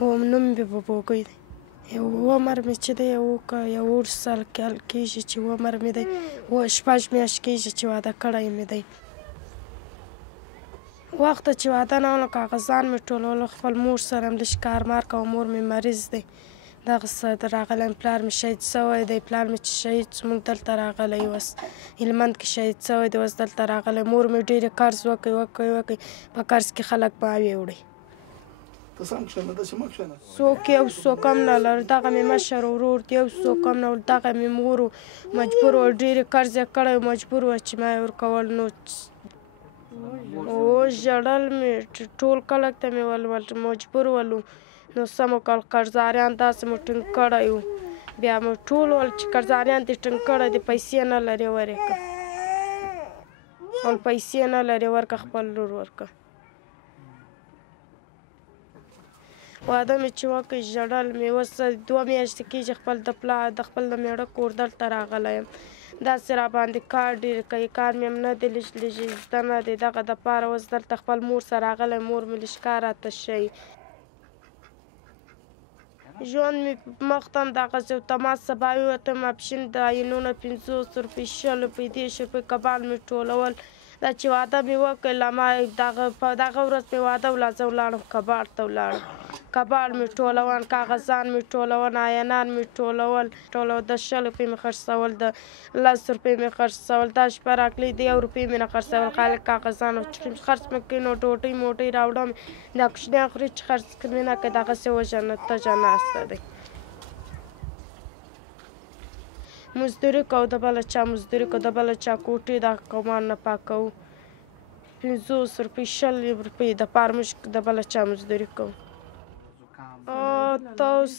نوم مې ببوګۍ دی. عمر مې چې دی یو سال کېږي چې عمر مې دی 6 میاشتې کېږي چې واده کړی مې دی. وخت چې واده نه و نو کاغذان مې ټولول خپل مور سره هم لږ کار مار کوه. مور مې مریض دی دغسې راغلی یم. پلار مې شهید سوی دی. پلار مې چې شهید شو موږ دلته راغلی اوس هلمند کې شهید سوی دی اوس دلته راغلی. مور مې ډېرې قرض وکړ په قرض کې خلک ماوې وړي. څوک یو څوک هم نه لري. دغه مې مشر ورور دی یو څوک هم نه دغه مې مور مجبور وه ډېرې قرض یې کړی مجبور وه چې ما یې ورکول. نو ژړل مې ټول کلک ته مې مجبور ولو. نو څه مو کول قرضاریان داسې مو ټینګ کړی و. بیا مو ټول ویل چې قرضاریان دې ټینګ کړی دی پیسې نه لرې ور یې کړه. ول پیسې نه لرې ورکړه خپل لور ورکړه. واده مې چې وکړ ژړل مې. اوس 2 میاشتې کېږي د خپل د مېړه کور دلته راغلی یم. داسې راباندې کار ډېر کوي. کار مې هم نه دی لږ زده نه دی دغه دپاره اوس دلته خپل مور سره راغلی. مور مې لږ کار راته ښیي. ژوند مې مخ ته هم دغسې و. تماس سبا ووتم ماپښین د عینونه 50 روپۍ 100 روپۍ 10 روپۍ کبان مې ټولول. دا چې واده مې وکړ په دغه ورځ مې واده و زه ولاړم کباړ ته ولاړم. کباړ مې ټولول کاغذان مې ټولول عینان مې ټولول د 100 روپۍ مې خرڅول د 10 روپۍ مې خرڅول. دا شپه راکلی د 1 روپۍ مې نه خرڅول خالق کاغذان خرڅ مې کړي. نو ډوډۍ موډۍ راوړم دا کوچنیان خوري چې خرڅ مې نه کړي دغسې تږه ناسته دی. مزدوري کوو د بله چا مزدوري کوو د بله چا کوټې دغه کومان نه پاکوو. 50 روپۍ 100 روپۍ دپاره موږ د بله چا مزدوري کوو.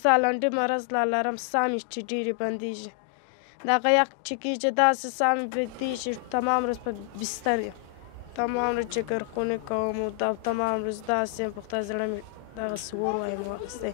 سا لنډي مرض لا لرم. ساه مې چې ډېرې بندېږي. دغه یخ چې کېږي داسې ساه مې بندېږي. تمام ورځ په بستر یم. تمام ورځ جګرخونې کوم او تمام ورځ داسې یم په خدای زړه مې دغسې اور وایم واخیستی.